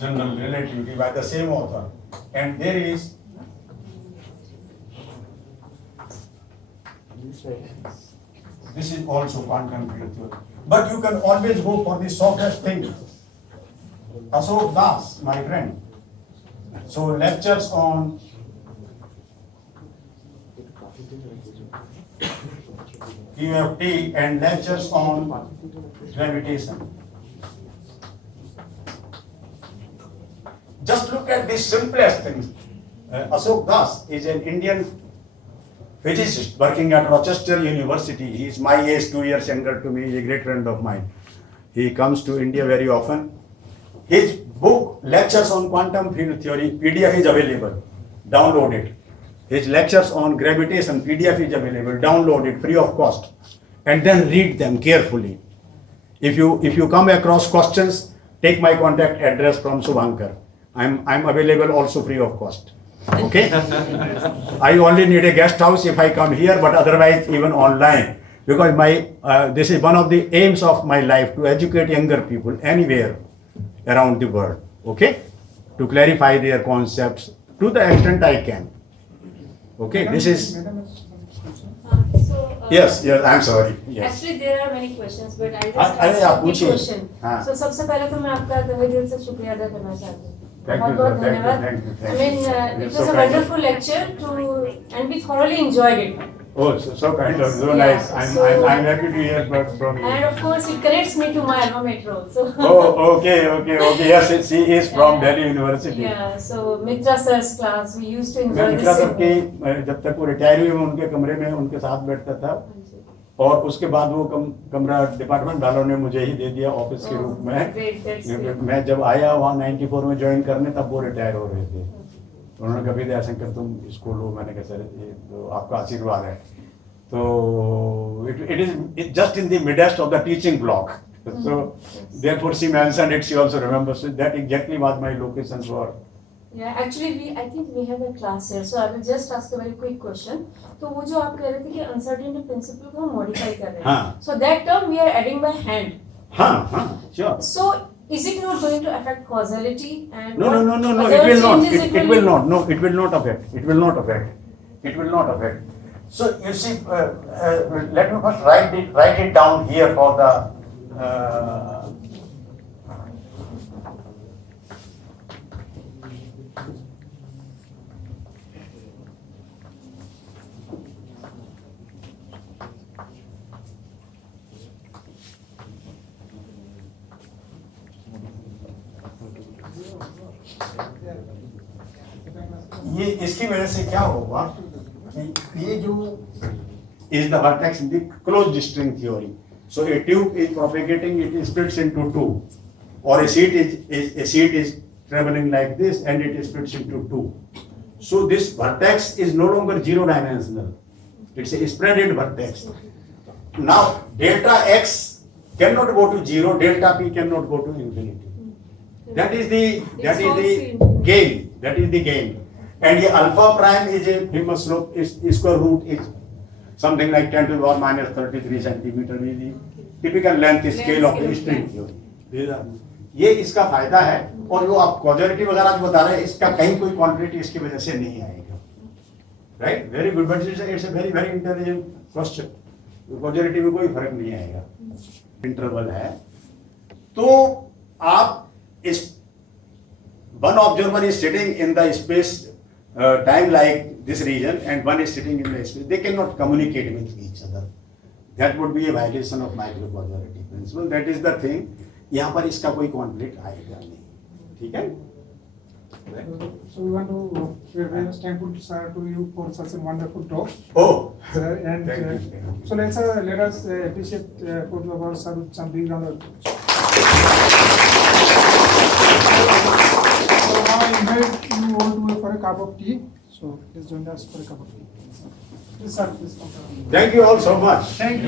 general relativity by the same author. And there is this is also quantum field theory. But you can always go for the softest thing. Ashok Das, my friend. So lectures on QFT and lectures on gravitation. Just look at the simplest things. Ashok Das is an Indian physicist working at Rochester University. He is my age, 2 years younger to me. He is a great friend of mine. He comes to India very often. His book, Lectures on Quantum Field Theory, PDF is available. Download it. His lectures on gravitation, PDF is available. Download it free of cost. And then read them carefully. If you come across questions, take my contact address from Subhankar. I'm available also free of cost. Okay? I only need a guest house if I come here, but otherwise even online. Because this is one of the aims of my life, to educate younger people anywhere around the world. Okay? To clarify their concepts to the extent I can. Okay? This is... Yes, I'm sorry. Yes. Actually, there are many questions, but I just ask one question. So, सबसे पहले तो मैं आपका तहे दिल से शुक्रिया अदा करना चाहती हूँ. बहुत धन्यवाद. I mean, it was a wonderful lecture and we thoroughly enjoyed it. Oh, so kind of, so nice. I'm happy to hear from you. And of course, it connects me to my alma mater also. Oh, okay. Yes, she is from Delhi University. Yeah, so Mitra sir's class, we used to enjoy Mitra this. sir की जब तक वो retire हुए मैं उनके कमरे में उनके साथ बैठता था और उसके बाद वो कमरा डिपार्टमेंट वालों ने मुझे ही दे दिया ऑफिस के रूप में. मैं जब आया वहाँ 94 में ज्वाइन करने तब वो रिटायर हो रहे थे. उन्होंने कभी दिया शंकर तुम इसको लो. मैंने कहा सर ये तो आपका आशीर्वाद है. तो it is just in the midst of the teaching block. So therefore she mentioned it. She also remembers. So that exactly was my location for. Yeah, actually I think we have a class here. So I will just ask a very quick question. तो वो जो आप कह रहे थे कि uncertainty principle को हम modify कर रहे हैं. So that term we are adding by hand. हाँ, sure. So is it not going to affect causality and No, it will not. It will not. No, it will not affect. It will not affect. It will not affect. So you see, let me first write it down here for the. ये इसकी वजह से क्या होगा कि ये जो is the vertex in the closed string theory. So a tube is propagating, it splits into two, or a sheet is traveling like this and it splits into two. So this vertex is no longer zero dimensional. It's a spreaded vertex. Now delta x cannot go to zero, delta p cannot go to infinity. That is the gain. That is the gain. And the alpha prime is a famous slope. Its square root is something like 10 to the power minus 33 centimeter. The typical length scale of the string theory. ये इसका फायदा है. और जो आप कॉजरिटी वगैरह जो बता रहे हैं इसका कहीं कोई क्वांटिटी इसकी वजह से नहीं आएगा. Right? Very good. But it's a very very intelligent question. Causality में कोई फर्क नहीं आएगा. इंटरवल है तो आप इस one observer is sitting in the space time like this region and one is sitting in the space. They cannot communicate with each other. That would be a violation of microcausality principle. That is the thing. यहाँ पर इसका कोई conflict आएगा नहीं. ठीक है? So we want to we are very thankful to you for such a wonderful talk. Oh, And thank you. so let us appreciate for our sir with some big round of applause. So now I invite you all to for a cup of tea. So please join us for a cup of tea. Please sir, please come. Thank you all so much. Thank you.